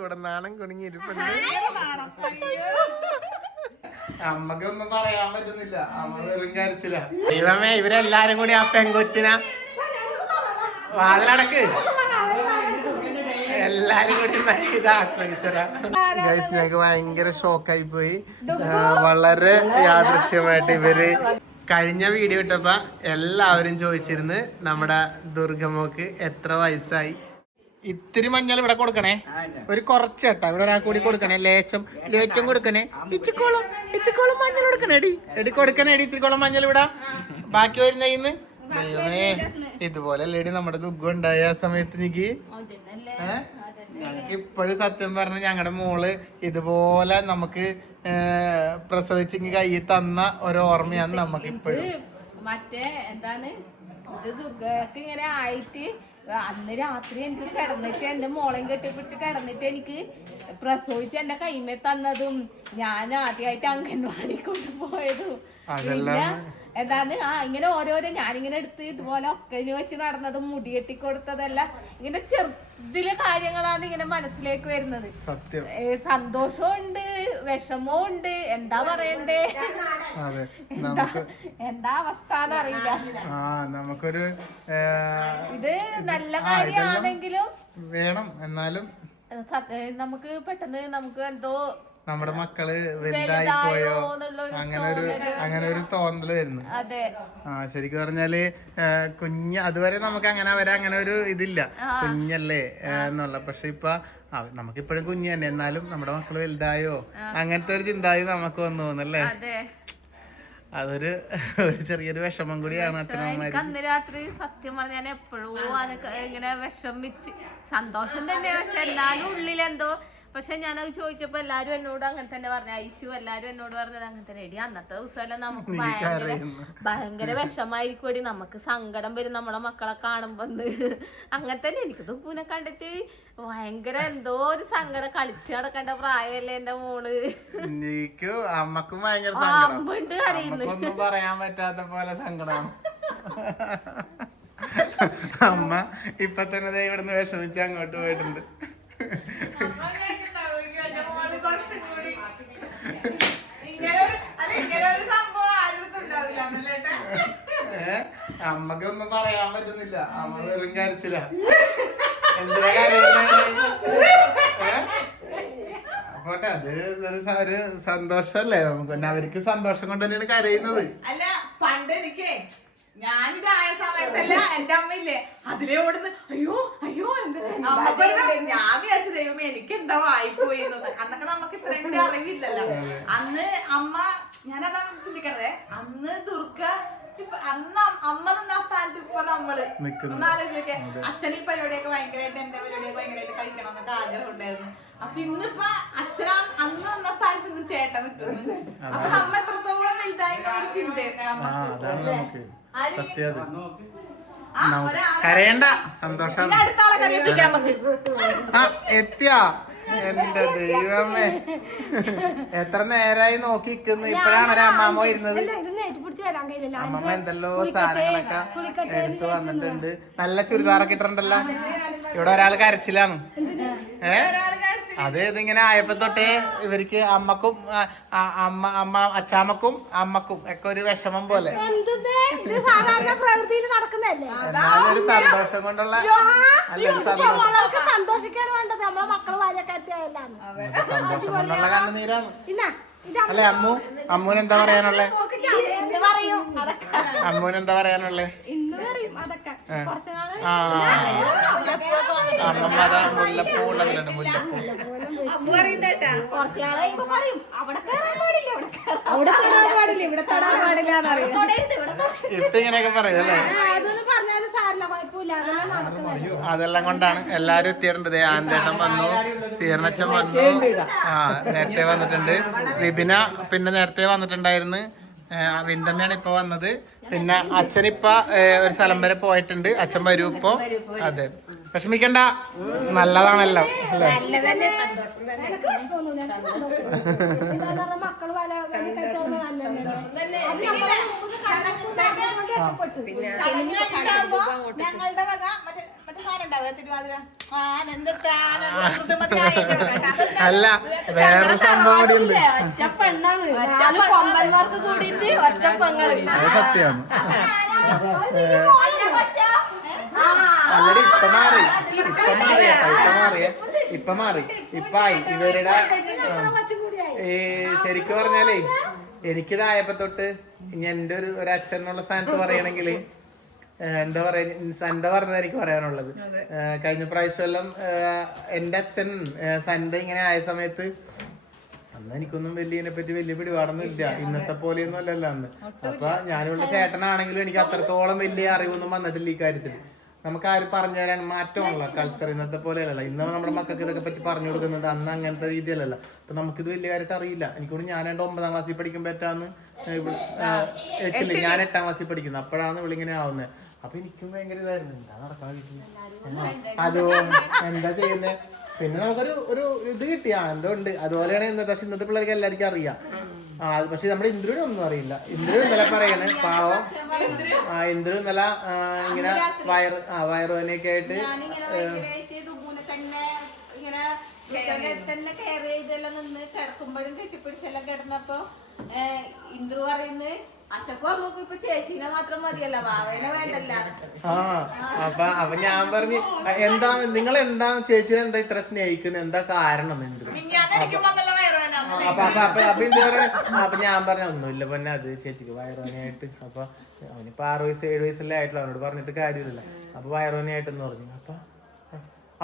ഇവിടെ നാണം കുടുങ്ങിയിരിപ്പുണ്ട്. അമ്മക്കൊന്നും പറയാൻ പറ്റുന്നില്ല, അമ്മ വെറും കരച്ചില്ല. ദൈവമേ, ഇവരെല്ലാരും കൂടി ആ പെങ്കൊച്ചിന വാതിലടക്ക്, എല്ലാരും കൂടി ഞങ്ങൾക്ക് ഭയങ്കര ഷോക്കായി പോയി. വളരെ യാദൃശ്യമായിട്ട് ഇവര് കഴിഞ്ഞ വീഡിയോ ഇട്ടപ്പോ എല്ലാവരും ചോദിച്ചിരുന്നു നമ്മുടെ ദുർഗമ്മക്ക് എത്ര വയസ്സായി. ഇത്തിരി മഞ്ഞൾ ഇവിടെ കൊടുക്കണേ, ഒരു കുറച്ചേട്ടാ ഇവിടെ ഒരാൾ കൂടി കൊടുക്കണേ, ലേച്ചം കൊടുക്കണേ, ഇച്ചിക്കോളം മഞ്ഞൾ കൊടുക്കണേ, എടി കൊടുക്കണേ, ഇത്തിരിക്കോളം മഞ്ഞൾ ഇവിടെ ബാക്കി വരുന്നേന്ന്. ദൈവമേ, ഇതുപോലെ അല്ലേടി നമ്മുടെ ദുഃഖം ഉണ്ടായ സമയത്ത് എനിക്ക് ഞങ്ങൾക്ക് ഇപ്പോഴും സത്യം പറഞ്ഞ ഞങ്ങളുടെ മോള് ഇതുപോലെ നമുക്ക് പ്രസവിച്ചെങ്കിൽ കയ്യിൽ തന്ന ഒരു ഓർമ്മയാണ് നമുക്ക് ഇപ്പോഴും. മറ്റേ എന്താണ് ഇത് ദുർഗക്ക് ഇങ്ങനെ ആയിട്ട് അന്ന് രാത്രി എനിക്ക് കിടന്നിട്ട് എന്റെ മോളെയും കെട്ടിപ്പിടിച്ച് കിടന്നിട്ട് എനിക്ക് പ്രസവിച്ച് എന്റെ കൈമേ തന്നതും ഞാൻ ആദ്യമായിട്ട് അംഗൻവാടി കൊണ്ടുപോയതും പിന്നെ എന്താണ് ഇങ്ങനെ ഓരോരോ ഞാനിങ്ങനെ എടുത്ത് ഇതുപോലെ ഒക്കന് വെച്ച് നടന്നതും മുടി കെട്ടി കൊടുത്തതെല്ലാം ഇങ്ങനെ ചെറുതിലെ കാര്യങ്ങളാണ് ഇങ്ങനെ മനസ്സിലേക്ക് വരുന്നത്. സന്തോഷവും ഉണ്ട്, വിഷമവും ഉണ്ട്, എന്താ പറയണ്ടേ, എന്താ അവസ്ഥ എന്നറിയില്ല. നമുക്കൊരു ഇത് നല്ല കാര്യമാണെങ്കിലും വേണം, എന്നാലും നമുക്ക് പെട്ടെന്ന് നമുക്ക് എന്തോ നമ്മുടെ മക്കള് വലുതായി പോയോ അങ്ങനെ ഒരു തോന്നല് വരുന്നു. ശരിക്കും പറഞ്ഞാല് അതുവരെ നമുക്ക് അങ്ങനെ ഒരു ഇതില്ല, കുഞ്ഞല്ലേ എന്നുള്ള. പക്ഷെ ഇപ്പൊ നമുക്കിപ്പോഴും കുഞ്ഞു തന്നെ, എന്നാലും നമ്മുടെ മക്കള് വലുതായോ അങ്ങനത്തെ ഒരു ചിന്താഗതി നമുക്ക് വന്നു തോന്നല്ലേ. അതൊരു ചെറിയൊരു വിഷമം കൂടിയാണ് അച്ഛനമ്മമാര്. അന്ന് രാത്രി സത്യം പറഞ്ഞാൽ എപ്പോഴും ഇങ്ങനെ വിഷമിച്ച് സന്തോഷം തന്നെ, പക്ഷെ എന്നാലും ഉള്ളിലെന്തോ. പക്ഷെ ഞാനത് ചോദിച്ചപ്പോ എല്ലാരും എന്നോട് അങ്ങനെ തന്നെ പറഞ്ഞു, ഐശു എല്ലാരും എന്നോട് പറഞ്ഞത് അങ്ങനെ തന്നെ. എടി അന്നത്തെ ദിവസമല്ല നമുക്ക് ഭയങ്കര വിഷമായിരിക്കും, നമുക്ക് സങ്കടം വരും നമ്മളെ മക്കളെ കാണുമ്പോ. അങ്ങനെ തന്നെ എനിക്ക് ദുഃഖൂനെ കണ്ടിട്ട് ഭയങ്കര എന്തോ ഒരു സങ്കടം. കളിച്ചു നടക്കേണ്ട പ്രായമല്ലേ എന്റെ മോള്. അമ്മക്കും ഭയങ്കര അറിയുന്നു, പറയാൻ പറ്റാത്ത പോലെ സങ്കടമാണ്. അമ്മ ഇപ്പൊ തന്നെ ഇവിടുന്ന് വിഷമിച്ച് അങ്ങോട്ട് പോയിട്ടുണ്ട്. അമ്മക്കൊന്നും പറയാൻ പറ്റുന്നില്ല, അമ്മ വെറും കരച്ചില്ല. എന്തിനാ പോട്ടെ, അത് ഒരു സന്തോഷല്ലേ നമുക്ക്, അവർക്ക് സന്തോഷം കൊണ്ട് തന്നെയാണ് കരയുന്നത്. അല്ല പണ്ട് എനിക്ക് ഞാനിതായ സമയത്തല്ല എന്റെ അമ്മയില്ലേ അതിലേ ഓടുന്നു, അയ്യോ അയ്യോ ഞാൻ വിചാരിച്ച ദൈവമേ എനിക്ക് എന്താ ആയിപ്പോയി എന്നത്. അന്നൊക്കെ നമുക്ക് ഇത്രയും കൂടി അറിവില്ലല്ലോ. അന്ന് അമ്മ, ഞാനതാ ചിന്തിക്കണതേ, അന്ന് ദുർഗ അന്ന് അമ്മ നിന്ന സ്ഥാനത്ത് ഇപ്പൊ നമ്മള് ഒന്ന് ആലോചിച്ചൊക്കെ. അച്ഛൻ ഈ പരിപാടിയൊക്കെ ഭയങ്കരമായിട്ട് എന്റെ പരിപാടിയൊക്കെ ഭയങ്കരമായിട്ട് കഴിക്കണം എന്നൊക്കെ ആഗ്രഹം ഉണ്ടായിരുന്നു. അപ്പൊ ഇന്നിപ്പൊ അച്ഛനാ അന്ന് നിന്ന സ്ഥാനത്ത് ഇന്ന് ചേട്ടൻ നിൽക്കുന്നു. അപ്പൊ നമ്മ എത്രത്തോളം വലുതായി ചിന്തയായിരുന്നു. കരയണ്ട, സന്തോഷം. എത്തിയാ എന്റെ ദൈവമേ, എത്ര നേരായി നോക്കിക്കുന്നു. ഇപ്പഴാണ് ഒരു അമ്മാമ്മ ഇരുന്നത്. അമ്മമ്മ എന്തെല്ലോ സാധനങ്ങളൊക്കെ എടുത്ത് വന്നിട്ടുണ്ട്. നല്ല ചുരിദാറൊക്കെ ഇട്ടിട്ടുണ്ടല്ലോ. ഇവിടെ ഒരാള് കരച്ചിലാണ്. അത് ഇതിങ്ങനെ ആയപ്പോ തൊട്ടേ ഇവർക്ക് അമ്മക്കും അച്ചാമ്മക്കും അമ്മക്കും ഒക്കെ ഒരു വിഷമം പോലെ, എന്നാലും ഒരു സന്തോഷം കൊണ്ടുള്ള സന്തോഷം കൊണ്ടുള്ള കണ്ണുനീരാണ് അല്ലെ. അമ്മൂനെന്താ പറയാനുള്ളേ? അമ്മൂനെന്താ പറയാനുള്ളേ? അമ്മമ്മ അതാ മുല്ലപ്പൂ ഉള്ളതിലുണ്ട്, മുല്ലപ്പൂ. ഇപ്പൊ ഇങ്ങനെയൊക്കെ പറയും അല്ലേ. അതെല്ലാം കൊണ്ടാണ് എല്ലാരും എത്തിയിട്ടുണ്ട്. ആന്തേട്ടൻ വന്നു, സീർണച്ചൻ വന്നു, നേരത്തെ വന്നിട്ടുണ്ട്. വിപിന പിന്നെ നേരത്തെ വന്നിട്ടുണ്ടായിരുന്നു. വിന്തമ്മയാണ് ഇപ്പൊ വന്നത്. പിന്നെ അച്ഛനിപ്പ ഒരു സ്ഥലം വരെ പോയിട്ടുണ്ട്. അച്ഛൻ വരൂ ഇപ്പൊ. അതെ, വിഷമിക്കണ്ട, നല്ലതാണല്ലോ അല്ലേ? എനിക്ക് വിഷമമൊന്നുമില്ല. എനിക്ക് സന്തോഷം. ഇതാ മക്കള് പല ഞങ്ങളുടെ വക മറ്റേ സാധനം ഉണ്ടാവുക തിരുവാതിര അല്ല, വേറൊരു സംഭവം കൂടി ഉണ്ട്. കൊമ്പന്മാർക്ക് കൂടിയിട്ട് ഒറ്റ പെങ്ങള്. അത് സത്യമാണ്. അല്ലടി ഇപ്പൊ മാറി ഇപ്പായി ഇവരുടെ ശരിക്കും പറഞ്ഞാലേ എനിക്കിതായപ്പോ തൊട്ട് ഇനി എന്റെ ഒരു അച്ഛനുള്ള സ്ഥാനത്ത് പറയണെങ്കില് എന്താ പറയാ, സന്ത പറഞ്ഞത് എനിക്ക് പറയാനുള്ളത്. കഴിഞ്ഞ പ്രാവശ്യമെല്ലാം എന്റെ അച്ഛൻ സന്ത ഇങ്ങനെ ആയ സമയത്ത് അന്ന് എനിക്കൊന്നും ഇതിനെ പറ്റി വലിയ പിടിപാടൊന്നും ഇല്ല, ഇന്നത്തെ പോലെയൊന്നും അല്ലല്ലോ അന്ന്. അപ്പൊ ഞാനിവിടെ ചേട്ടനാണെങ്കിലും എനിക്ക് അത്രത്തോളം വലിയ അറിവൊന്നും വന്നിട്ടില്ല ഈ കാര്യത്തിൽ. നമുക്ക് ആരും പറഞ്ഞു തരാൻ മാറ്റമുള്ള കൾച്ചർ ഇന്നത്തെ പോലെയല്ല. ഇന്ന് നമ്മുടെ മക്കൾക്ക് ഇതൊക്കെ പറ്റി പറഞ്ഞു കൊടുക്കുന്നുണ്ട്, അന്ന് അങ്ങനത്തെ രീതിയിലല്ല. അപ്പൊ നമുക്കിത് വലിയ കാര്യമായിട്ട് അറിയില്ല. എനിക്കൊണ്ട് ഞാൻ 9ാം ക്ലാസ്സിൽ പഠിക്കുമ്പോൾ പറ്റാന്ന് 8ല്, ഞാൻ 8ാം ക്ലാസ്സിൽ പഠിക്കുന്നത്, അപ്പോഴാണ് ഇവളിങ്ങനെ ആവുന്നത്. അപ്പൊ എനിക്കും ഭയങ്കര ഇതായിരുന്നു, എന്താ നടക്കാൻ അതോ എന്താ ചെയ്യുന്നത്. പിന്നെ നമുക്കൊരു ഇത് കിട്ടിയാ എന്തോ ഉണ്ട്. അതുപോലെയാണ് ഇന്നത്തെ പിള്ളേർക്ക് എല്ലാവർക്കും അറിയാം. പക്ഷെ നമ്മുടെ ഇന്ദ്രനും ഒന്നും അറിയില്ല. ഇന്ദ്രു ഇന്നലെ പറയണേ പാവം, ഇന്ദ്രു ഇന്നലെ ഇങ്ങനെ വയറുവേനയൊക്കെ ആയിട്ട് തന്നെ കെയർ ചെയ്തെല്ലാം നിന്ന് കിടക്കുമ്പോഴും കെട്ടിപ്പിടിച്ചെല്ലാം കിടന്നപ്പോ ഇന്ദ്രു പറയുന്നത് അച്ഛക്കും അമ്മക്കും ഇപ്പൊ ചേച്ചീനെ മാത്രം മതിയല്ല, വാവേനെ വേണ്ടല്ല. അപ്പൊ ഞാൻ പറഞ്ഞു എന്താണ് നിങ്ങൾ എന്താണ് ചേച്ചിനെ എന്താ ഇത്ര സ്നേഹിക്കുന്നത്, എന്താ കാരണം ഇന്ദ്രു? അപ്പൊ ഞാൻ പറഞ്ഞ ഒന്നുമില്ല പിന്നെ അത് ചേച്ചിക്ക് വയറുവേനയായിട്ട്. അപ്പൊ അവനിപ്പോ 6 വയസ്സ് 7 വയസ്സല്ലേ ആയിട്ടുള്ള, അവനോട് പറഞ്ഞിട്ട് കാര്യമില്ല. അപ്പൊ വയറുവേനയായിട്ടെന്ന് പറഞ്ഞു.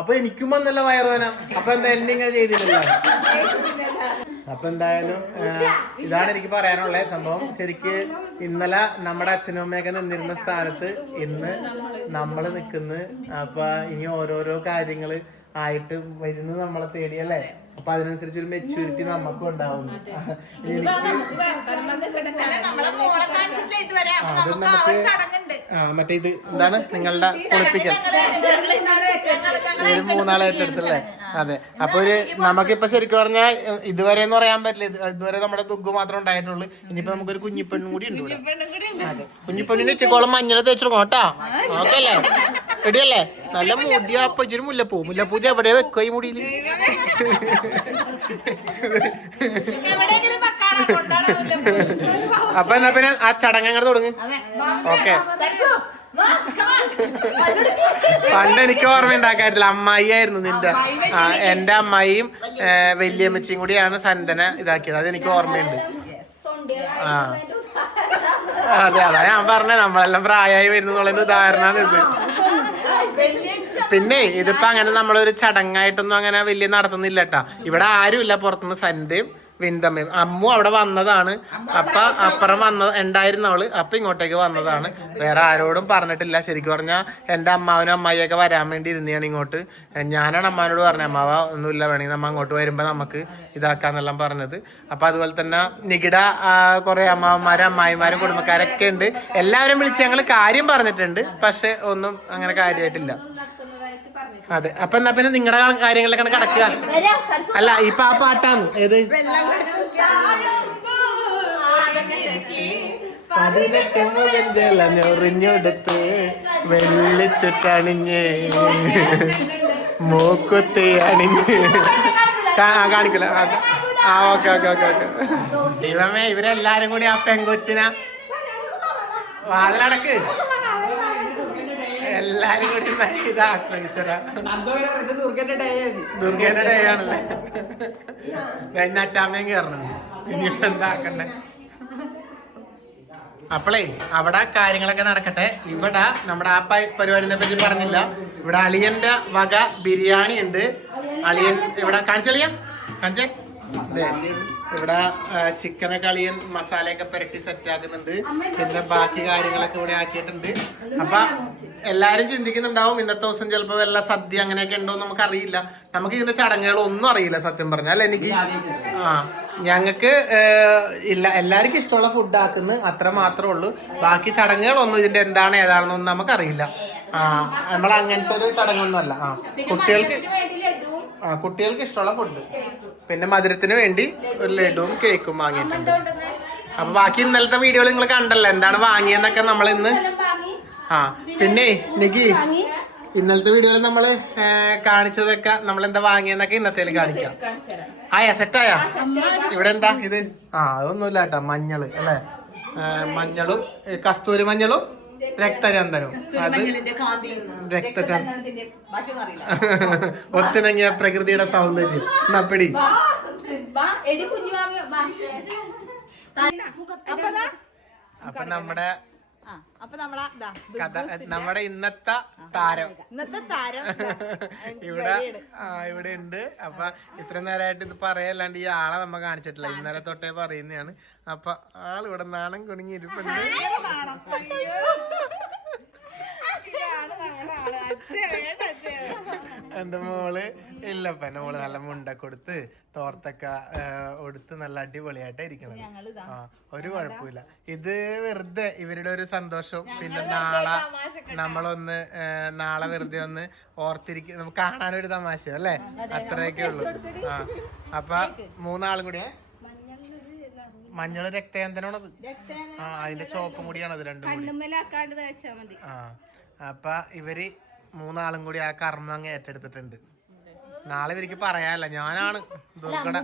അപ്പൊ എനിക്കും വന്നല്ല വയറുവേന. അപ്പൊ എന്താ എന്നെ ഇങ്ങനെ ചെയ്തില്ലല്ലോ. അപ്പൊ എന്തായാലും ഇതാണ് എനിക്ക് പറയാനുള്ള സംഭവം. ശരിക്ക് ഇന്നലെ നമ്മുടെ അച്ഛനും അമ്മയൊക്കെ നിന്നിരുന്ന സ്ഥാനത്ത് ഇന്ന് നമ്മള് നിക്കുന്നു. അപ്പൊ ഇനി ഓരോരോ കാര്യങ്ങള് ആയിട്ട് വരുന്നത് നമ്മളെ തേടിയല്ലേ. അപ്പൊ അതിനനുസരിച്ച് ഒരു മെച്യൂരിറ്റി നമുക്കും ഉണ്ടാവുന്നു. അത് നമുക്ക് മറ്റേ ഇത് എന്താണ് നിങ്ങളുടെ കുളിപ്പിക്കൽ, ഒരു 3 ആളെ ഏറ്റെടുത്തല്ലേ? അതെ. അപ്പൊ നമുക്കിപ്പൊ ശരിക്കും പറഞ്ഞാൽ ഇതുവരെ എന്ന് പറയാൻ പറ്റില്ല, ഇതുവരെ നമ്മുടെ ദുഃഖം മാത്രമേ ഉണ്ടായിട്ടുള്ളൂ. ഇനിയിപ്പോ നമുക്കൊരു കുഞ്ഞിപ്പെണ്ണും കൂടി ഉണ്ട് ഇവിടെ. അതെ, കുഞ്ഞിപ്പെണ്ണിന് ഇച്ചിക്കോളം മഞ്ഞൾ തേച്ചിടും കേട്ടാ. ഓക്കെ അല്ലേ? റെഡിയല്ലേ? നല്ല മുടി. അപ്പൊ ഇച്ചിരി മുല്ലപ്പൂ ഇത് എവിടെ വെക്കുക ഈ മുടിയില്? അപ്പൊ എന്നാ പിന്നെ ആ ചടങ്ങ് അങ്ങനെ തുടങ്ങ്. ഓക്കെ. പണ്ട് എനിക്ക് ഓർമ്മയുണ്ടാക്കാറില്ല, അമ്മായി ആയിരുന്നു നിന്റെ. എന്റെ അമ്മായിയും വല്യമ്മച്ചിയും കൂടിയാണ് സന്തന ഇതാക്കിയത്. അതെനിക്ക് ഓർമ്മയുണ്ട്. അതെ, അതാ ഞാൻ പറഞ്ഞത്, നമ്മളെല്ലാം പ്രായമായി വരുന്നുള്ളതിന്റെ ഉദാഹരണമാണ് ഇത്. പിന്നെ ഇതിപ്പോ അങ്ങനെ നമ്മളൊരു ചടങ്ങായിട്ടൊന്നും അങ്ങനെ വലിയ നടത്തുന്നില്ല കേട്ടാ. ഇവിടെ ആരുമില്ല പുറത്തുനിന്ന്. സന്ധ്യയും വിന്തമ്മയും അമ്മു അവിടെ വന്നതാണ്. അപ്പൊ അപ്പുറം ഉണ്ടായിരുന്നവള് അപ്പൊ ഇങ്ങോട്ടേക്ക് വന്നതാണ്. വേറെ ആരോടും പറഞ്ഞിട്ടില്ല. ശരിക്കും പറഞ്ഞാൽ എന്റെ അമ്മാവനും അമ്മായിയൊക്കെ വരാൻ വേണ്ടി ഇരുന്നാണ് ഇങ്ങോട്ട്. ഞാനാണ് അമ്മാവനോട് പറഞ്ഞത്, അമ്മാവ ഒന്നുമില്ല, വേണമെങ്കിൽ നമ്മ അങ്ങോട്ട് വരുമ്പോ നമുക്ക് ഇതാക്കാന്നെല്ലാം പറഞ്ഞത്. അപ്പൊ അതുപോലെ തന്നെ നികിട കുറെ അമ്മാവന്മാരും അമ്മായിമാരും കുടുംബക്കാരൊക്കെ ഉണ്ട്. എല്ലാവരും വിളിച്ച് ഞങ്ങള് കാര്യം പറഞ്ഞിട്ടുണ്ട്, പക്ഷെ ഒന്നും അങ്ങനെ കാര്യമായിട്ടില്ല. അതെ. അപ്പൊ എന്നാ പിന്നെ നിങ്ങളുടെ കാര്യങ്ങളിലൊക്കെ കിടക്കുക. അല്ല, ഇപ്പൊ ആ പാട്ടാണ് ഏത്? 18 മുഴം ജലഞ്ഞൊറിഞ്ഞെടുത്ത് വെള്ളിച്ചുട്ടണിഞ്ഞ് മൂക്കുത്തി അണിഞ്ഞ് കാണിക്കില്ല. Okay okay okay okay. ദൈവമേ, ഇവരെല്ലാരും കൂടി ആ പെങ്കൊച്ചിന വാതിലടക്ക്, എല്ലാരും കൂടി ഇതാക്കും. ദുർഗന്റെ ഡേ ആണല്ലേ? കഴിഞ്ഞ അച്ചാമ്മയും കയറണം. ഇനിയിപ്പോ എന്താക്കണ്ടേ? അപ്പളേ അവിടെ കാര്യങ്ങളൊക്കെ നടക്കട്ടെ. ഇവിടെ നമ്മുടെ ആ പരിപാടിനെ പറ്റി പറഞ്ഞില്ല. ഇവിടെ അളിയന്റെ വക ബിരിയാണി ഉണ്ട്. അളിയൻ ഇവിടെ കാണിച്ചളിയാ, കാണിച്ചേ. ഇവിടെ ചിക്കനൊക്കെ അളിയൻ മസാലയൊക്കെ പുരട്ടി സെറ്റ് ആക്കുന്നുണ്ട്. പിന്നെ ബാക്കി കാര്യങ്ങളൊക്കെ ഇവിടെ ആക്കിയിട്ടുണ്ട്. അപ്പൊ എല്ലാരും ചിന്തിക്കുന്നുണ്ടാവും ഇന്നത്തെ ദിവസം ചിലപ്പോ വല്ല സദ്യ അങ്ങനെയൊക്കെ ഉണ്ടോ എന്ന് നമുക്ക് അറിയില്ല. നമുക്ക് ഇതിന്റെ ചടങ്ങുകളൊന്നും അറിയില്ല സത്യം പറഞ്ഞാൽ. എനിക്ക് ഞങ്ങൾക്ക് ഇല്ല, എല്ലാവർക്കും ഇഷ്ടമുള്ള ഫുഡ് ആക്കുന്നു, അത്ര മാത്രമേ ഉള്ളൂ. ബാക്കി ചടങ്ങുകളൊന്നും ഇതിന്റെ എന്താണ് ഏതാണെന്നൊന്നും നമുക്കറിയില്ല. ആ നമ്മൾ അങ്ങനത്തെ ഒരു ചടങ്ങൊന്നും അല്ല. ആ കുട്ടികൾക്ക് ലഡുവും കുട്ടികൾക്ക് ഇഷ്ടമുള്ള ഫുഡ്, പിന്നെ മധുരത്തിന് വേണ്ടി ഒരു ലഡുവും കേക്കും വാങ്ങിയിട്ടുണ്ട്. അപ്പൊ ബാക്കി ഇന്നലത്തെ വീഡിയോയിൽ നിങ്ങൾ കണ്ടല്ലോ എന്താണ് വാങ്ങിയെന്നൊക്കെ നമ്മൾ ഇന്ന്. ആ പിന്നെ നിക്കി ഇന്നലത്തെ വീഡിയോയിൽ നമ്മള് കാണിച്ചതൊക്കെ നമ്മൾ എന്താ വാങ്ങിയെന്നൊക്കെ ഇന്നത്തേല് കാണിക്കാം. ആയാ സെറ്റായാ? ഇവിടെ എന്താ ഇത്? ആ അതൊന്നുമില്ല കേട്ടാ, മഞ്ഞള് അല്ലെ, മഞ്ഞളും കസ്തൂരി മഞ്ഞളും രക്തചന്ദനവും. അത് രക്തചന്ദനം ഒത്തിണങ്ങിയ പ്രകൃതിയുടെ സൗന്ദര്യം. നപ്പടി അപ്പൊ നമ്മുടെ നമ്മുടെ ഇന്നത്തെ താരം ഇവിടെ ഉണ്ട്. അപ്പൊ ഇത്ര നേരമായിട്ട് ഇത് പറയല്ലാണ്ട് ഈ ആളെ നമ്മ കാണിച്ചിട്ടില്ല, ഇന്നലെ തൊട്ടേ പറയുന്നതാണ്. അപ്പൊ ആളിവിടെ നാണം കുണുങ്ങി ഇരിപ്പുണ്ട്. എന്റെ മോള് ഇല്ലപ്പ എന്റെ മോള് നല്ല മുണ്ട കൊടുത്ത് തോർത്തൊക്കെ കൊടുത്ത് നല്ല അടിപൊളിയായിട്ട് ഇരിക്കണത്. ആ ഒരു കുഴപ്പമില്ല. ഇത് വെറുതെ ഇവരുടെ ഒരു സന്തോഷവും, പിന്നെ നമ്മളൊന്ന് നാളെ വെറുതെ ഒന്ന് ഓർത്തിരിക്കും, നമുക്ക് കാണാനൊരു തമാശയും അല്ലേ, അത്രയൊക്കെ ഉള്ളു. ആ അപ്പൊ മൂന്നാളും കൂടിയേ മഞ്ഞള് രക്തചന്ദനമാണത്. ആ അതിന്റെ ചോപ്പും കൂടിയാണത് രണ്ടും കൂടി. ആ അപ്പൊ ഇവര് മൂന്നാളും കൂടി ആ കർമ്മം അങ്ങ് ഏറ്റെടുത്തിട്ടുണ്ട്. നാളെ ഇവർക്ക് പറയാല്ല ഞാനാണ് ദുർഘട.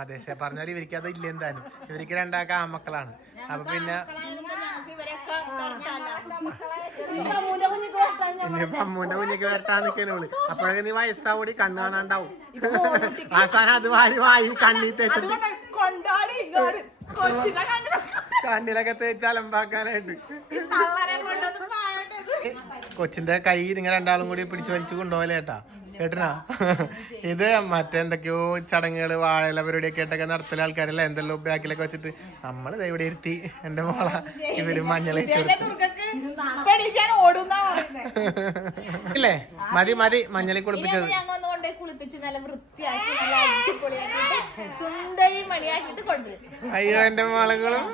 അതെ പറഞ്ഞാൽ ഇവർക്ക് അത് ഇല്ല, എന്തായാലും ഇവർക്ക് രണ്ടാൾക്ക് ആമക്കളാണ്. അപ്പൊ പിന്നെ അമ്മൂന്റെ കുഞ്ഞിക്ക് വരട്ടാന്ന് നിൽക്കുന്നോള്. അപ്പോഴൊക്കെ നീ വയസ്സാവൂടി കണ്ണ് കാണാണ്ടാവും. അവസാനം അത് വാരി കണ്ണി തേച്ചിട്ട് കണ്ണിലൊക്കെ തേച്ച് അലമ്പാക്കാനായിട്ട് കൊച്ചിന്റെ കൈ നിങ്ങൾ രണ്ടാളും കൂടി പിടിച്ചു വലിച്ചു കൊണ്ടുപോകലേ കേട്ടാ. കേട്ടനാ ഇത് മറ്റെന്തൊക്കെയോ ചടങ്ങുകള് വാഴല പരിപാടിയൊക്കെ ആയിട്ടൊക്കെ നടത്തല ആൾക്കാരല്ലേ, എന്തെല്ലാം ബാക്കിലൊക്കെ വെച്ചിട്ട് നമ്മൾ ഇവിടെ ഇരുത്തി എന്റെ മോള ഇവര് മഞ്ഞൾ ഇല്ലേ. മതി മതി മഞ്ഞളി കുളിപ്പിച്ചത്. അയ്യോ എന്റെ മോളകളും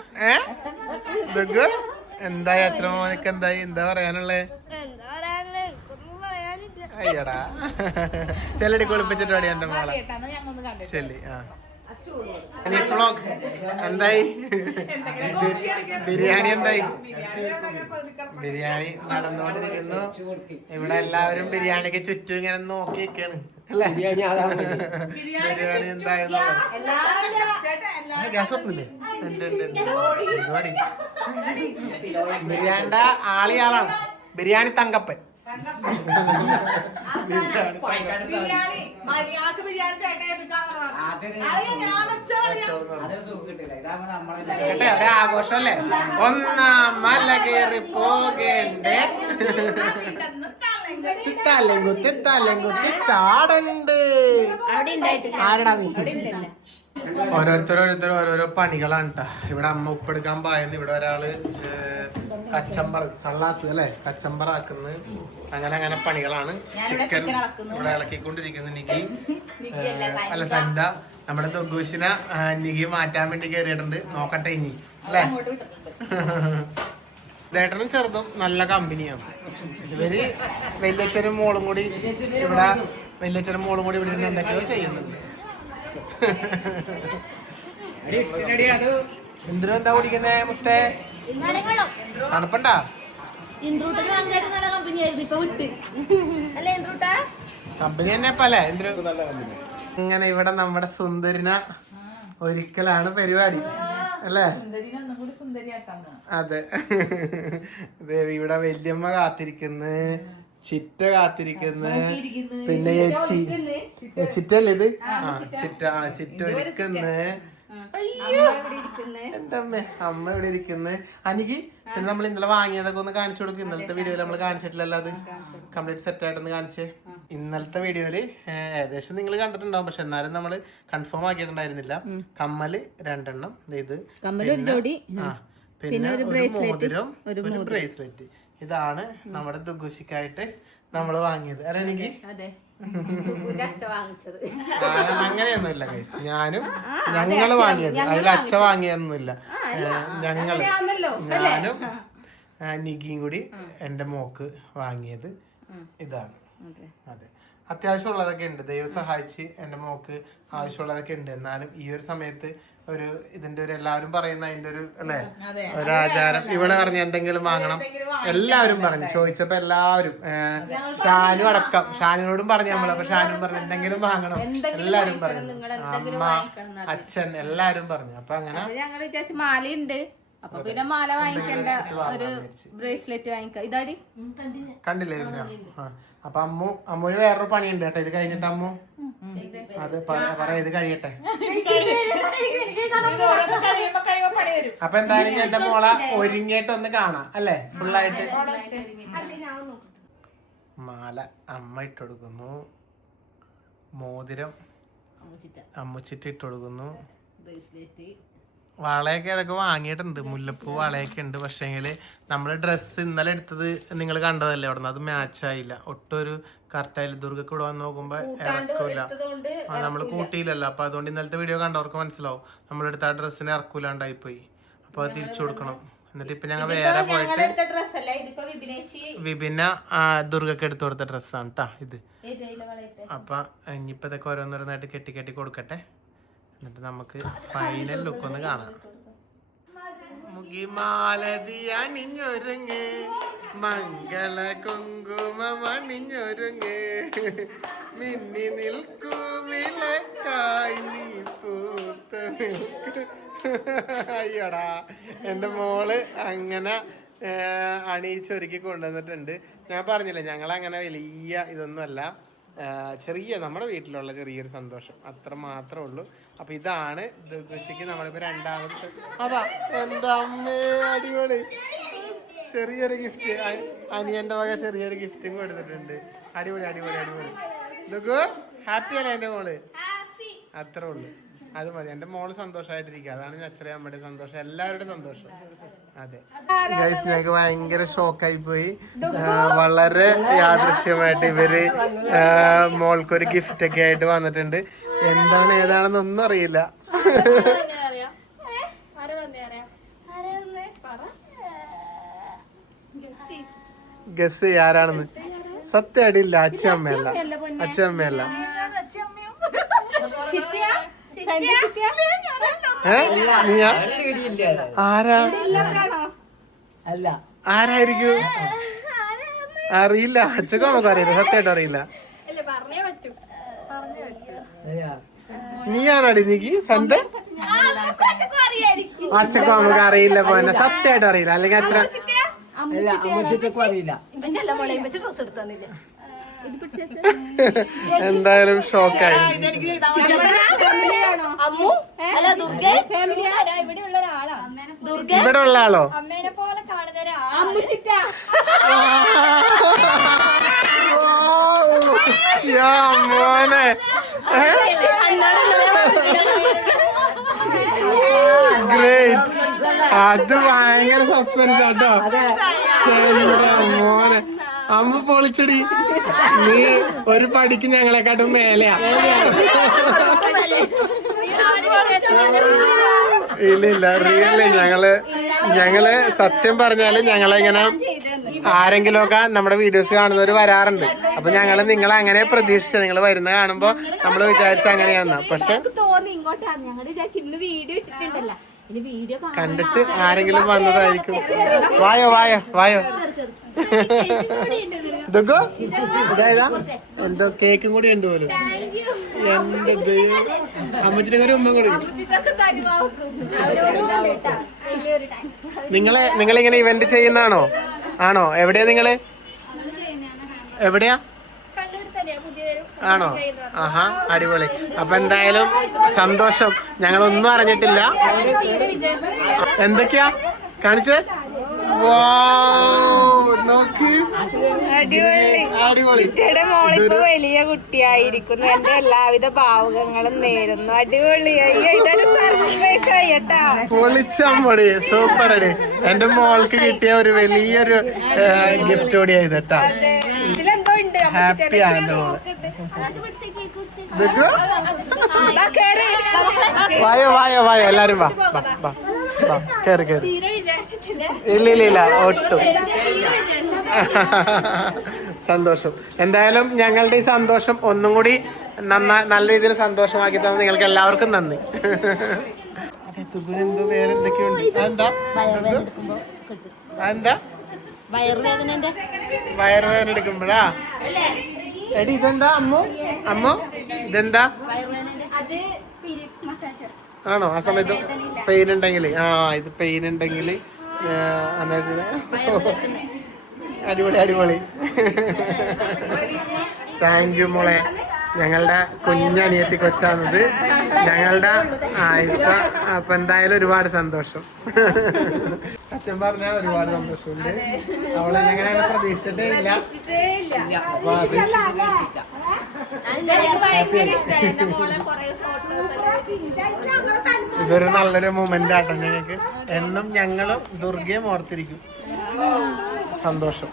എന്തായി അച്ഛനും മോനൊക്കെ എന്തായി, എന്താ പറയാനുള്ളേ? അയ്യടാ ചെല്ലടി കുളിപ്പിച്ചിട്ട് പാടി എന്റെ മോളെ ശരി. ആ വ്ലോഗ് എന്തായി? ബിരിയാണി എന്തായി? ബിരിയാണി നടന്നുകൊണ്ടിരിക്കുന്നു. ഇവിടെ എല്ലാവരും ബിരിയാണിക്ക് ചുറ്റും ഇങ്ങനെ നോക്കി നിൽക്കാണ് അല്ലേ. ബിരിയാണി എന്തായെന്ന് ഗ്യാസ് ഒപ്പില്ലേ? ബിരിയാണിന്റെ ആളിയാളാണ് ബിരിയാണി തങ്കപ്പൻ. ഒരാഘോഷല്ലേ, ഒന്നാം മല കയറി പോകേണ്ടേ, തലങ്കുത്തി തലങ്കുത്തി ചാടണ്ട്. ആരടാ നീ? ഓരോരുത്തരും ഓരോരോ പണികളാണ് കേട്ടാ. ഇവിടെ അമ്മ ഉപ്പെടുക്കാൻ പായെന്ന്, ഇവിടെ ഒരാള് കച്ചമ്പർ സള്ളാസ് അല്ലെ കച്ചമ്പർ ആക്കുന്നത്. അങ്ങനെ അങ്ങനെ പണികളാണ്. ചിക്കൻ ഇവിടെ ഇളക്കിക്കൊണ്ടിരിക്കുന്നു നികി അല്ല സന്ത. നമ്മുടെ തൊഗൂസിനെ നികി മാറ്റാൻ വേണ്ടി കയറിയിട്ടുണ്ട്. നോക്കട്ടെ ഇനി അല്ലേ. ദേട്ടനും ചെറുതും നല്ല കമ്പനിയാണ്. ഇവര് വല്യച്ഛനും മോളും കൂടി ഇവിടെ ഇരുന്ന് എന്തൊക്കെയോ ചെയ്യുന്നുണ്ട്. എന്തിനും എന്താ കുടിക്കുന്നേ മുത്തേ? തണുപ്പണ്ടാ? കമ്പനി തന്നെ പലേ ഇങ്ങനെ. ഇവിടെ നമ്മുടെ സുന്ദരിന ഒരിക്കലാണ് പരിപാടി അല്ലേ? അതെ ഇവിടെ വല്യമ്മ കാത്തിരിക്കുന്നു, ചിറ്റ കാത്തിരിക്കുന്നു, പിന്നെ ചിറ്റല്ലേ ഇത്? ചിറ്റ ഒരുക്കുന്നു. എന്റെ അമ്മ ഇവിടെ ഇരിക്കുന്നു. അനിക്ക് പിന്നെ നമ്മൾ ഇന്നലെ വാങ്ങിയതൊക്കെ ഒന്ന് കാണിച്ചു കൊടുക്കും. ഇന്നലത്തെ വീഡിയോയിൽ നമ്മൾ കാണിച്ചിട്ടില്ലല്ലോ, അത് കംപ്ലീറ്റ് സെറ്റ് ആയിട്ടൊന്ന് കാണിച്ചേ. ഇന്നലത്തെ വീഡിയോയില് ഏകദേശം നിങ്ങൾ കണ്ടിട്ടുണ്ടാവും, പക്ഷെ എന്നാലും നമ്മള് കൺഫേം ആക്കിയിട്ടുണ്ടായിരുന്നില്ല. കമ്മല് 2 എണ്ണം, ഇത് പിന്നെ ഒരു മോതിരം, ഒരു ബ്രേസ്ലെറ്റ്. ഇതാണ് നമ്മുടെ ദുഗുശിക്കായിട്ട് നമ്മൾ വാങ്ങിയത്. അല്ലെ എനിക്ക് അങ്ങനെയൊന്നുമില്ല ഗൈസ്, ഞങ്ങള് വാങ്ങിയത്, അതിൽ അച്ഛ വാങ്ങിയതൊന്നുമില്ല. ഞാനും നികിയും കൂടി എൻ്റെ മോക്ക് വാങ്ങിയത് ഇതാണ്. അതെ, അത്യാവശ്യമുള്ളതൊക്കെ ഉണ്ട്. ദൈവം സഹായിച്ച് എൻ്റെ മോക്ക് ആവശ്യമുള്ളതൊക്കെ ഉണ്ട്. എന്നാലും ഈ ഒരു സമയത്ത് ഒരു ഇതിന്റെ ഒരു എല്ലാവരും പറയുന്ന അതിന്റെ ഒരു അല്ലേ ഒരു ആചാരം. ഇവിടെ പറഞ്ഞ എന്തെങ്കിലും വാങ്ങണം എല്ലാവരും പറഞ്ഞു. ചോദിച്ചപ്പോ എല്ലാവരും ഷാനു അടക്കം, ഷാനുനോടും പറഞ്ഞു നമ്മള്. അപ്പൊ ഷാനും പറഞ്ഞു എന്തെങ്കിലും വാങ്ങണം, എല്ലാരും പറഞ്ഞു. അമ്മ, അച്ഛൻ എല്ലാരും പറഞ്ഞു. അപ്പൊ അങ്ങനെ ഞങ്ങൾ വിചാരിച്ചു മാലയുണ്ട്, അപ്പൊ പിന്നെ മാല വാങ്ങിക്കണ്ട, ഒരു ബ്രേസ്ലെറ്റ് വാങ്ങിക്കാം. ഇതാടി കണ്ടില്ലേ പിന്നെ. അപ്പൊ അമ്മുന് വേറൊരു പണിയുണ്ട് കേട്ടോ. ഇത് കഴിഞ്ഞിട്ട് അമ്മു അത് പറ ഇത് കഴിയട്ടെ. അപ്പൊ എന്തായാലും എന്റെ മോളെ ഒരുങ്ങിയിട്ട് ഒന്ന് കാണാം അല്ലേ ഫുള്ളായിട്ട്. മാല അമ്മ ഇട്ടുകൊടുക്കുന്നു, മോതിരം അമ്മുച്ചിട്ട് ഇട്ടുകൊടുക്കുന്നു, വളയൊക്കെ അതൊക്കെ വാങ്ങിയിട്ടുണ്ട്. മുല്ലപ്പൂ വളയൊക്കെ ഉണ്ട്. പക്ഷേങ്കില് നമ്മള് ഡ്രസ്സ് ഇന്നലെ എടുത്തത് നിങ്ങൾ കണ്ടതല്ലേ അവിടെ നിന്ന്, അത് മാച്ച് ആയില്ല ഒട്ടൊരു കറക്റ്റായില്ല. ദുർഗക്ക് ഇവിടെ വന്ന് നോക്കുമ്പോ ഇറക്കൂല, നമ്മള് കൂട്ടിയില്ലല്ലോ. അപ്പൊ അതുകൊണ്ട് ഇന്നലത്തെ വീഡിയോ കണ്ടവർക്ക് മനസ്സിലാവും നമ്മളെടുത്ത ആ ഡ്രസ്സിന് ഇറക്കൂലാണ്ടായിപ്പോയി. അപ്പൊ അത് തിരിച്ചു കൊടുക്കണം. എന്നിട്ട് ഇപ്പൊ ഞങ്ങൾ വേറെ പോയിട്ട് വിപിന ദുർഗക്ക് എടുത്തു കൊടുത്ത ഡ്രസ്സാണ് കേട്ടാ ഇത്. അപ്പൊ ഇനിയിപ്പോ ഇതൊക്കെ ഓരോന്നോരോന്നായിട്ട് കെട്ടി കെട്ടി കൊടുക്കട്ടെ. എന്നിട്ട് നമുക്ക് ഫൈനൽ ലുക്ക് ഒന്ന് കാണാം. മുകിമാലതി അണിഞ്ഞൊരുങ്ങ്, മംഗള കുങ്കുമം അണിഞ്ഞൊരുങ്ങ്, മിന്നി നിൽക്കൂ വിളക്കായി നീ പൂത്ത നിൽക്കൂ. അയ്യോടാ, എൻ്റെ മോള് അങ്ങനെ അണിയിച്ചൊരുക്കി കൊണ്ടുവന്നിട്ടുണ്ട്. ഞാൻ പറഞ്ഞില്ലേ ഞങ്ങളങ്ങനെ വലിയ ഇതൊന്നുമല്ല, ചെറിയ നമ്മുടെ വീട്ടിലുള്ള ചെറിയൊരു സന്തോഷം അത്ര മാത്രമേ ഉള്ളൂ. അപ്പൊ ഇതാണ് ദുർഗശിക്ക് നമ്മളിപ്പോ രണ്ടാമത്. അതാ എൻ്റെ അമ്മേ, അടിപൊളി ചെറിയൊരു ഗിഫ്റ്റ് അനിയന്റെ വക ചെറിയൊരു ഗിഫ്റ്റും കൊടുത്തിട്ടുണ്ട്. അടിപൊളി അടിപൊളി അടിപൊളി. ദുർഗു ഹാപ്പി അല്ലേ എൻ്റെ മോള്? അത്രേ ഉള്ളു, അത് മതി. എൻ്റെ മോള് സന്തോഷമായിട്ടിരിക്കുക, അതാണ് അച്ഛനെ അമ്മയുടെ സന്തോഷം, എല്ലാവരുടെ സന്തോഷം. അതെ ഗൈസ്, ഞങ്ങൾക്ക് ഭയങ്കര ഷോക്കായി പോയി. വളരെ യാദൃശ്യമായിട്ട് ഇവര് മോൾക്കൊരു ഗിഫ്റ്റ് ഒക്കെ ആയിട്ട് വന്നിട്ടുണ്ട്. എന്താണ് ഏതാണെന്നൊന്നും അറിയില്ല. ഗസ് ആരാണെന്ന് സത്യമായിട്ടില്ല. അച്ഛമ്മയല്ല, അച്ഛമ്മയല്ല. ആരായിരിക്കും അറിയില്ല. അച്ഛക്ക് നമുക്ക് അറിയില്ല, സത്യമായിട്ട് അറിയില്ല. നീയാണടി നീക്ക് സ്വന്തം? അച്ഛക്ക് നമുക്ക് അറിയില്ല പോന്നെ, സത്യമായിട്ട് അറിയില്ല. അല്ലെങ്കിൽ അച്ഛൻ എന്തായാലും ഷോക്കായി. ഇവിടെ ഉള്ള ആളോ? മോനെ ഗ്രേറ്റ്, അത് ഭയങ്കര സസ്പെൻസ് ആട്ടോ. മോനെ അമ്മ പൊളിച്ചടി, നീ ഒരു പടിക്ക് ഞങ്ങളെക്കാട്ടും മേലെയാ. ഇല്ല റിയലി ഞങ്ങള് സത്യം പറഞ്ഞാല് ഞങ്ങളിങ്ങനെ ആരെങ്കിലും ഒക്കെ നമ്മുടെ വീഡിയോസ് കാണുന്നവര് വരാറുണ്ട്. അപ്പൊ ഞങ്ങള് നിങ്ങളെ അങ്ങനെ പ്രതീക്ഷിച്ചത്, നിങ്ങൾ വരുന്ന കാണുമ്പോ നമ്മള് വിചാരിച്ച അങ്ങനെയാന്ന്. പക്ഷെ കണ്ടിട്ട് ആരെങ്കിലും വന്നതായിരിക്കും. വായോ വായോ വായോ. ഇതൊക്കെ ഇതായതാ എന്തോ കേക്കും കൂടി ഉണ്ട് പോലും. എന്തത് അമ്മച്ചിന്റെ ഒരു ഉമ്മ കൂടി. നിങ്ങളിങ്ങനെ ഇവന്റ് ചെയ്യുന്നതാണോ? ആണോ? എവിടെയാ നിങ്ങള്? എവിടെയാ? ആണോ? ആഹാ, അടിപൊളി. അപ്പൊ എന്തായാലും സന്തോഷം. ഞങ്ങളൊന്നും അറിഞ്ഞിട്ടില്ല. എന്തൊക്കെയാ കാണിച്ചേ? നോക്ക്, അടിപൊളി. മോളിപ്പോ വലിയ കുട്ടിയായിരിക്കുന്നു. എന്റെ എല്ലാവിധ ഭാവുകങ്ങളും നേരുന്നു. അടിപൊളിയായി, ഇതൊരു സർപ്രൈസ് ആയിട്ടാ. പൊളിച്ചമ്മടി, സൂപ്പർ അടി. എന്റെ മോൾക്ക് കിട്ടിയ ഒരു വലിയൊരു ഗിഫ്റ്റ് കൂടി ആയിട്ടാ. ഹാപ്പി ആണ് എന്റെ മോള്. വായോ വായോ വായോ, എല്ലാരും വാ വാ കേറി കേറി. ഇല്ല ഒട്ടും. സന്തോഷം. എന്തായാലും ഞങ്ങളുടെ ഈ സന്തോഷം ഒന്നും കൂടി നല്ല രീതിയിൽ സന്തോഷമാക്കി തന്ന നിങ്ങൾക്ക് എല്ലാവർക്കും നന്ദി. എന്തോ വേറെ എന്തൊക്കെയുണ്ട്. അതെന്താ വയറുവേദന എടുക്കുമ്പോഴാ? എടി ഇതെന്താ അമ്മ ഇതെന്താ? ആണോ? ആ സമയത്ത് പെയിൻ ഉണ്ടെങ്കിൽ ഇത് പെയിൻ ഉണ്ടെങ്കിൽ അടിപൊളി. താങ്ക് യു മോളെ. ഞങ്ങളുടെ കുഞ്ഞനിയത്തി കൊച്ചാണത്. ഞങ്ങളുടെ ഇപ്പൊ എന്തായാലും ഒരുപാട് സന്തോഷം. സത്യം പറഞ്ഞാൽ ഒരുപാട് സന്തോഷമുണ്ട്. അവളെ ഞങ്ങൾ പ്രതീക്ഷിച്ചിട്ടേ ഇല്ല. ഇതൊരു നല്ലൊരു മൊമെന്റ് ആട്ടോ ഞങ്ങൾക്ക്. എന്നും ഞങ്ങളും ദുർഗയും ഓർത്തിരിക്കും. സന്തോഷം.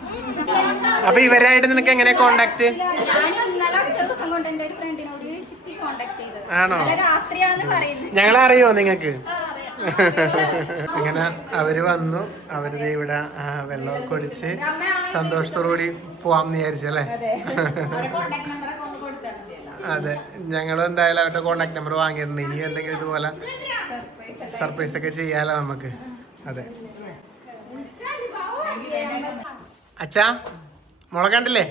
അപ്പൊ ഇവരായിട്ട് നിനക്ക് എങ്ങനെ കോണ്ടാക്ട്? ആണോ? ഞങ്ങളെ അറിയോ നിങ്ങക്ക്? ഇങ്ങനെ അവര് വന്നു. അവര് ഇവിടെ വെള്ളമൊക്കെ ഒടിച്ച് സന്തോഷത്തോടുകൂടി പോവാന്ന് വിചാരിച്ചല്ലേ? അതെ, ഞങ്ങളും എന്തായാലും അവരുടെ കോണ്ടാക്ട് നമ്പർ വാങ്ങിയിട്ടുണ്ട്. ഇനി എന്തെങ്കിലും ഇതുപോലെ സർപ്രൈസ് ഒക്കെ ചെയ്യാലോ നമുക്ക്. അതെ. അച്ഛാ മോളെ കണ്ടില്ലേ?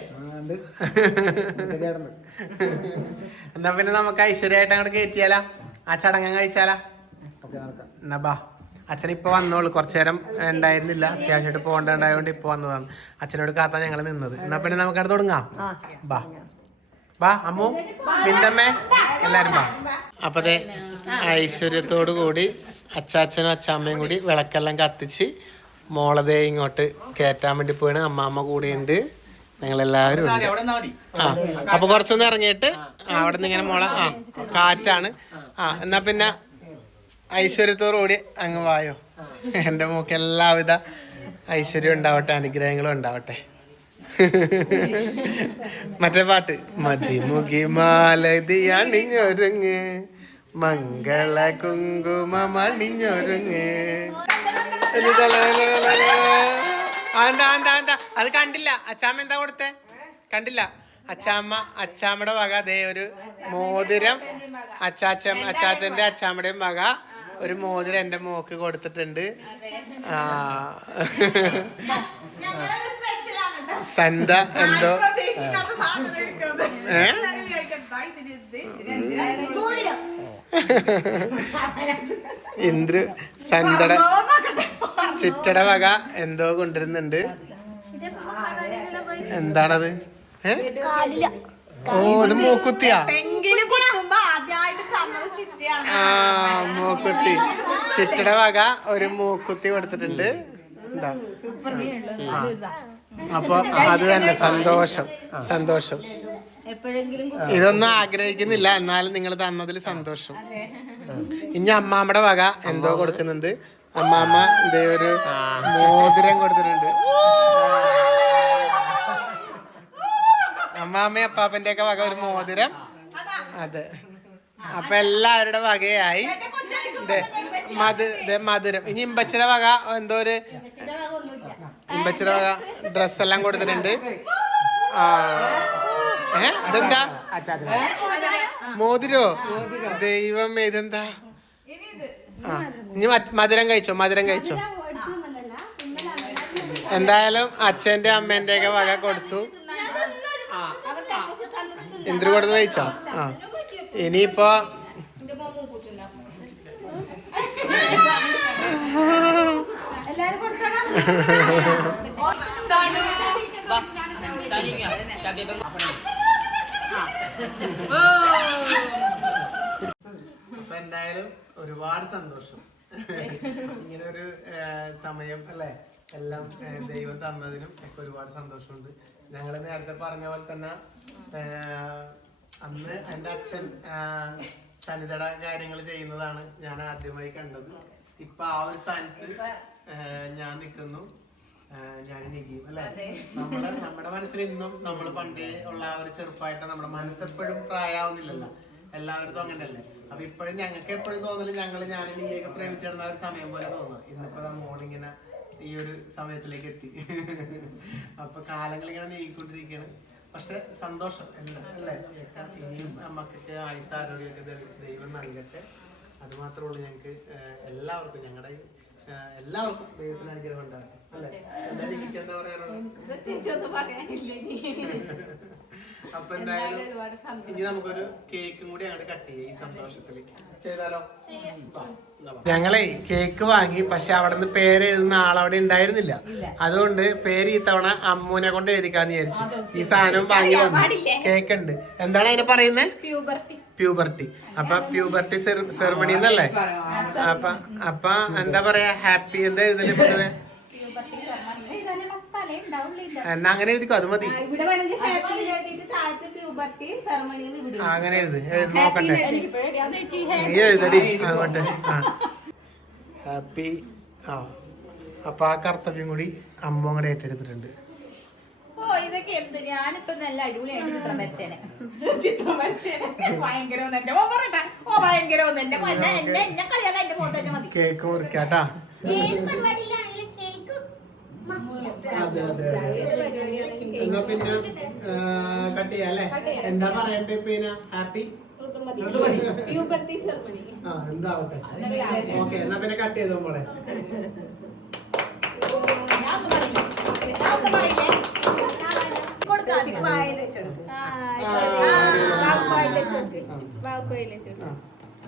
എന്നാ പിന്നെ നമുക്ക് ഐശ്വര്യമായിട്ട് അങ്ങോട്ട് കയറ്റിയാലാ? ആ ചടങ്ങ് കഴിച്ചാലാ? എന്നാ ബാ. അച്ഛൻ ഇപ്പൊ വന്നോളൂ. കുറച്ചു നേരം ഉണ്ടായിരുന്നില്ല, അത്യാവശ്യമായിട്ട് പോകേണ്ടതുകൊണ്ട് ഇപ്പൊ വന്നതാണ്. അച്ഛനോട് കാത്താ ഞങ്ങൾ നിന്നത്. എന്നാ പിന്നെ നമുക്ക് അവിടെ തുടങ്ങാം. ബാ അമ്മു, ബിന്ദമ്മേ, എല്ലാരും ബാ. അപ്പതേ ഐശ്വര്യത്തോടു കൂടി അച്ചാച്ചനും അച്ചാമ്മയും കൂടി വിളക്കെല്ലാം കത്തിച്ച് മോളതേ ഇങ്ങോട്ട് കയറ്റാൻ വേണ്ടി പോയാണ്. അമ്മാമ്മ കൂടെയുണ്ട്, ഞങ്ങളെല്ലാവരും ഉണ്ട്. അപ്പൊ കുറച്ചൊന്ന് ഇറങ്ങിയിട്ട് അവിടെ നിന്ന് ഇങ്ങനെ മോളെ കാറ്റാണ്. എന്നാ പിന്നെ ഐശ്വര്യത്തോടു കൂടി അങ്ങ് വായോ. എൻ്റെ മോക്ക് എല്ലാവിധ ഐശ്വര്യം ഉണ്ടാവട്ടെ, അനുഗ്രഹങ്ങളും ഉണ്ടാവട്ടെ. മറ്റേ പാട്ട് മതിമുഖി മാലതി അണിഞ്ഞൊരുങ്ങ് മംഗള കുങ്കുമണിഞ്ഞൊരുങ്ങ്. അത് കണ്ടില്ല. അച്ചാമ്മ എന്താ കൊടുത്തേ? കണ്ടില്ല. അച്ചാമ്മയുടെ വക അതേ ഒരു മോതിരം. അച്ചാച്ചന്റെ അച്ചാമ്മയുടെയും വക ഒരു മോതിരം എന്റെ മോക്ക് കൊടുത്തിട്ടുണ്ട്. സന്ത എന്തോ ഇന്ദ്ര സന്തയുടെ ചിറ്റയുടെ വക എന്തോ കൊണ്ടിരുന്നുണ്ട്. എന്താണത്? ഓ, ഇത് മൂക്കുത്തിയാ? മൂക്കുത്തി. ചിറ്റയുടെ വക ഒരു മൂക്കുത്തി കൊടുത്തിട്ടുണ്ട്. എന്താ? അപ്പൊ അത് തന്നെ സന്തോഷം. ഇതൊന്നും ആഗ്രഹിക്കുന്നില്ല, എന്നാലും നിങ്ങൾ തന്നതിൽ സന്തോഷം. ഇനി അമ്മാമ്മയുടെ വക എന്തോ കൊടുക്കുന്നുണ്ട്. അമ്മാമ്മ എന്തേ ഒരു മോതിരം കൊടുത്തിട്ടുണ്ട്. അമ്മാമ്മയും അപ്പാപ്പന്റെ ഒക്കെ വക ഒരു മോതിരം. അതെ, അപ്പൊ എല്ലാവരുടെ വകയായി. മധുരം. ഇനി ഇമ്പച്ചിര വക എന്തോ ഒരു ഇമ്പച്ചിര വക ഡ്രസ്സെല്ലാം കൊടുത്തിട്ടുണ്ട്. ഇതെന്താ? മോതിരോ? ദൈവം, ഇതെന്താ? ഇനി മധുരം കഴിച്ചോ. എന്തായാലും അച്ഛന്റെ അമ്മേന്റെ ഒക്കെ വക കൊടുത്തു. എന്തിനു കൊടുത്ത് കഴിച്ചോ? ഇനിയിപ്പോ എന്തായാലും ഒരുപാട് സന്തോഷം. ഇങ്ങനെ ഒരു സമയം അല്ലേ, എല്ലാം ദൈവം തന്നതിനും ഒക്കെ ഒരുപാട് സന്തോഷമുണ്ട്. ഞങ്ങൾ നേരത്തെ പറഞ്ഞ പോലെ തന്നെ അന്ന് എൻ്റെ അച്ഛൻ സനിതയുടെ കാര്യങ്ങൾ ചെയ്യുന്നതാണ് ഞാൻ ആദ്യമായി കണ്ടത്. ഇപ്പൊ ആ ഒരു സ്ഥാനത്ത് ഞാൻ നിൽക്കുന്നു. ഞാൻ നിൽക്കും അല്ലെ. നമ്മുടെ മനസ്സിൽ ഇന്നും നമ്മൾ പണ്ടേ ഉള്ള ആ ഒരു ചെറുപ്പമായിട്ട് നമ്മുടെ മനസ്സെപ്പോഴും പ്രായമാവുന്നില്ലല്ലോ. എല്ലാവർക്കും അങ്ങനെയല്ലേ. അപ്പൊ ഇപ്പോഴും ഞങ്ങൾക്ക് എപ്പോഴും തോന്നല് ഞാനും നീയൊക്കെ പ്രേമിച്ചിടുന്ന ഒരു സമയം പോലെ തോന്നുന്നു. ഇന്നിപ്പോ മോണിങ്ങനെ ഈ ഒരു സമയത്തിലേക്ക് എത്തി. അപ്പൊ കാലങ്ങൾ ഇങ്ങനെ നീങ്ങിക്കൊണ്ടിരിക്കുകയാണ്. പക്ഷെ സന്തോഷം എല്ലാം അല്ലേ? ഇനിയും മക്കൾക്ക് ആയുസ് ആരോഗ്യമൊക്കെ ദൈവം നൽകട്ടെ. അത് മാത്രമേ ഉള്ളൂ ഞങ്ങൾക്ക് എല്ലാവർക്കും, ഞങ്ങളുടെ എല്ലാവർക്കും ദൈവത്തിന് അനുഗ്രഹം ഉണ്ടാകട്ടെ അല്ലേ? എന്താ പറയാനുള്ളത്? അപ്പൊ എന്തായാലും ഇനി നമുക്കൊരു കേക്കും കൂടി അങ്ങോട്ട് കട്ട് ചെയ്യാം ഈ സന്തോഷത്തില്. ചെയ്താലോ? ഞങ്ങളെ കേക്ക് വാങ്ങി, പക്ഷെ അവിടെ നിന്ന് പേര് എഴുതുന്ന ആളവിടെ ഉണ്ടായിരുന്നില്ല. അതുകൊണ്ട് പേര് ഈ തവണ അമ്മൂനെ കൊണ്ട് എഴുതിക്കാന്ന് വിചാരിച്ചു. ഈ സാധനം വാങ്ങി വന്നു. കേക്ക് ഉണ്ട്. എന്താണ് അതിനെ പറയുന്നത്? പ്യൂബർട്ടി. അപ്പൊ പ്യൂബർട്ടി സെറമണി എന്നല്ലേ? അപ്പൊ എന്താ പറയാ, ഹാപ്പി എന്താ എഴുതല് പൊതുവെ? എന്നാ അങ്ങനെ എഴുതിക്കോ, അത് മതി. അങ്ങനെ എഴുതി നോക്കട്ടെ. നീ എഴുതടി അങ്ങോട്ട്. ഹാപ്പി. അപ്പൊ ആ കർത്തവ്യം കൂടി അമ്മ അങ്ങോട്ട് ഏറ്റെടുത്തിട്ടുണ്ട്. ഓ ഇതൊക്കെ എന്ത്, ഞാനിപ്പോ നല്ല അടിപൊളിയായിട്ട് ചിത്രം വരച്ചേനെ. ഭയങ്കര എന്റെ മോൻ പറയട്ടെ. ഓ ഭയങ്കര എന്റെ മോനെ എന്നെ കളിയാക്കാൻ എന്റെ മോൻ തന്നെ മതി. കേക്ക് മുറിക്കാട്ടാ. അതെ അതെ എന്നാ പിന്നെ കട്ട് ചെയ്യാം അല്ലേ? എന്താ പറയട്ടെ പിന്നെ? ഹാപ്പി എന്താവട്ടെ. ഓക്കെ എന്നാ പിന്നെ കട്ട് ചെയ്തോ മോളെ.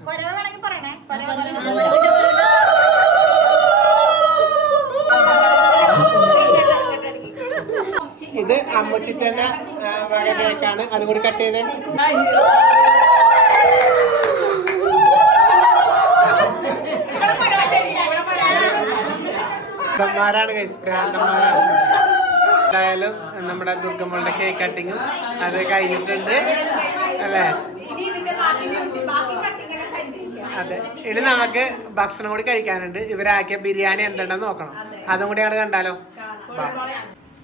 വേണമെങ്കിൽ പറയണേ. ഇത് അമ്മച്ചിട്ടന്റെ വക കേക്കാണ്. അതും കൂടി കട്ട് ചെയ്തേ. ഭ്രാന്തന്മാരാണ് ഗൈസ്, ഭ്രാന്തന്മാരാണ്. എന്തായാലും നമ്മുടെ ദുർഗമ്മളുടെ കേക്ക് കട്ടിങ്ങും അത് കഴിഞ്ഞിട്ടുണ്ട് അല്ലേ? അതെ, ഇനി നമുക്ക് ഭക്ഷണം കൂടി കഴിക്കാനുണ്ട്. ഇവരാക്കിയ ബിരിയാണി എന്തുണ്ടെന്ന് നോക്കണം. അതും കൂടി അങ്ങോട്ട് കണ്ടാലോ?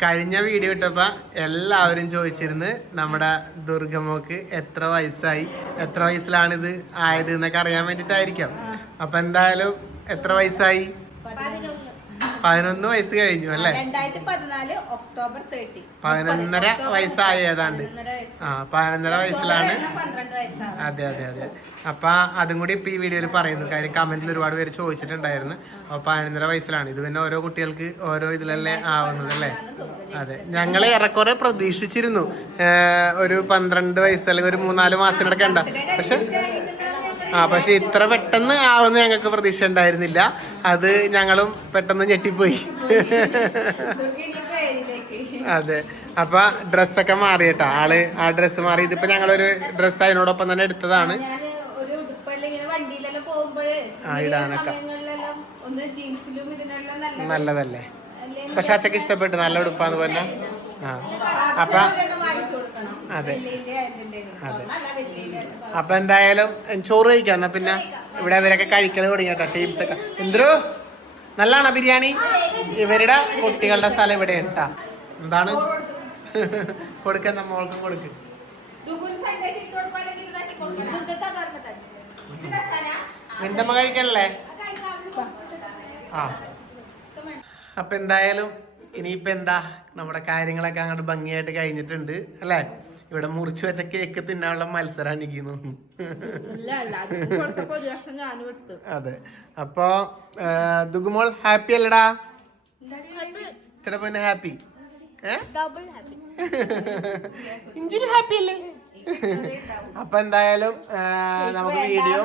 കഴിഞ്ഞ വീഡിയോ ഇട്ടപ്പോ എല്ലാവരും ചോദിച്ചിരുന്നു നമ്മുടെ ദുർഗമ്മക്ക് എത്ര വയസ്സായി, എത്ര വയസ്സിലാണിത് ആയത് എന്നൊക്കെ അറിയാൻ വേണ്ടിട്ടായിരിക്കാം. അപ്പൊ എന്തായാലും എത്ര വയസ്സായി? 11 വയസ്സ് കഴിഞ്ഞു അല്ലേ? 2014 ഒക്ടോബർ 30. 11.5 വയസ്സായി ഏതാണ്ട്. 11.5 വയസ്സിലാണ്. 12 വയസ്സാണ്. അതെ അതെ അതെ. അപ്പൊ അതും കൂടി ഇപ്പൊ ഈ വീഡിയോയിൽ പറയുന്നു. കാര്യം കമന്റിൽ ഒരുപാട് പേര് ചോദിച്ചിട്ടുണ്ടായിരുന്നു. അപ്പൊ 11.5 വയസ്സിലാണ്. ഇത് പിന്നെ ഓരോ കുട്ടികൾക്ക് ഓരോ ഇതിലല്ലേ ആവുന്നത് അല്ലേ? അതെ, ഞങ്ങള് ഏറെക്കുറെ പ്രതീക്ഷിച്ചിരുന്നു ഒരു 12 വയസ്സ് അല്ലെങ്കിൽ ഒരു 3-4 മാസത്തിനൊക്കെ ഉണ്ടാവും. പക്ഷെ ഇത്ര പെട്ടെന്ന് ആവുന്ന ഞങ്ങൾക്ക് പ്രതീക്ഷ ഉണ്ടായിരുന്നില്ല. അത് ഞങ്ങളും പെട്ടെന്ന് ഞെട്ടിപ്പോയി. അതെ, അപ്പൊ ഡ്രസ്സൊക്കെ മാറിയിട്ടാ ആള്. ആ ഡ്രസ്സ് മാറി. ഇതിപ്പോ ഞങ്ങളൊരു ഡ്രസ്സ് അതിനോടൊപ്പം തന്നെ എടുത്തതാണ്. ഇടാനൊക്കെ നല്ലതല്ലേ? പക്ഷെ അച്ഛക്ക് ഇഷ്ടപ്പെട്ടു, നല്ല ഉടുപ്പാന്ന് പറഞ്ഞ. അപ്പൊ അതെ അതെ. അപ്പൊ എന്തായാലും ചോറ് കഴിക്കാം. എന്നാ പിന്നെ ഇവിടെ ഇവരൊക്കെ കഴിക്കൽ തുടങ്ങി കേട്ടോ, ടീംസ് ഒക്കെ. എന്തൊരു നല്ലതാണോ ബിരിയാണി? ഇവരുടെ കുട്ടികളുടെ സ്ഥലം ഇവിടെ കേട്ടാ. എന്താണ് കൊടുക്കുന്ന മോൾക്കും കൊടുക്ക്. നിന്തമ്മ കഴിക്കണല്ലേ? അപ്പൊ എന്തായാലും ഇനിയിപ്പോ എന്താ, നമ്മുടെ കാര്യങ്ങളൊക്കെ അങ്ങോട്ട് ഭംഗിയായിട്ട് കഴിഞ്ഞിട്ടുണ്ട് അല്ലേ? ഇവിടെ മുറിച്ച് വെച്ച കേക്ക് തിന്നാനുള്ള മത്സരം ഇരിക്കുന്നു. അതെ, അപ്പൊ ദുഗുമോൾ ഹാപ്പി അല്ലടാ? ചിലപ്പോ ഹാപ്പി ഇഞ്ചിരി ഹാപ്പി അല്ലേ? അപ്പൊ എന്തായാലും നമുക്ക് വീഡിയോ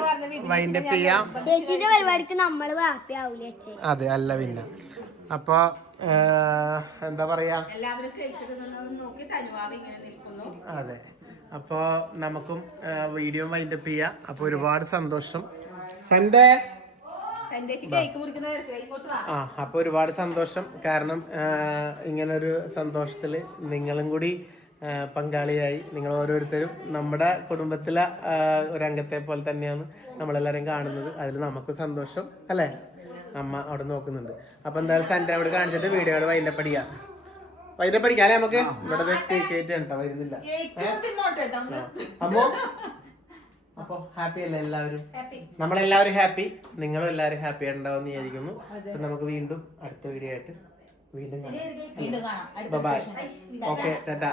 വൈൻഡപ്പ് ചെയ്യാം. ചേച്ചിയുടെ പരിപാടിക്ക് നമ്മൾ ഹാപ്പി ആവൂലേ? അതെ, അല്ല പിന്നെ. അപ്പൊ എന്താ പറയാ, അതെ. അപ്പൊ നമുക്കും വീഡിയോ വൈൻഡപ്പ് ചെയ്യാം. അപ്പൊ ഒരുപാട് സന്തോഷം സൺഡേ. അപ്പൊ ഒരുപാട് സന്തോഷം. കാരണം ഇങ്ങനൊരു സന്തോഷത്തില് നിങ്ങളും കൂടി പങ്കാളിയായി. നിങ്ങൾ ഓരോരുത്തരും നമ്മുടെ കുടുംബത്തിലെ ഒരു അംഗത്തെ പോലെ തന്നെയാണ് നമ്മളെല്ലാവരും കാണുന്നത്. അതിൽ നമുക്ക് സന്തോഷം അല്ലേ? അമ്മ അവിടെ നോക്കുന്നുണ്ട്. അപ്പൊ എന്തായാലും സൺഡേ അവിടെ കാണിച്ചിട്ട് വീഡിയോ വൈൻഡപ്പ് അടിക്കാം. വൈൻഡപ്പ് അടിക്കാം അല്ലേ? നമുക്ക് ഇവിടെ കേട്ടോ വരുന്നില്ല. അമ്മോ അപ്പൊ ഹാപ്പി അല്ലേ എല്ലാവരും? നമ്മളെല്ലാവരും ഹാപ്പി, നിങ്ങളും എല്ലാവരും ഹാപ്പി ആയിട്ടുണ്ടാവും എന്ന് വിചാരിക്കുന്നു. അപ്പൊ നമുക്ക് വീണ്ടും അടുത്ത വീഡിയോ ആയിട്ട് വീണ്ടും കാണാം. ബൈ. ഓക്കെ, ടാറ്റാ.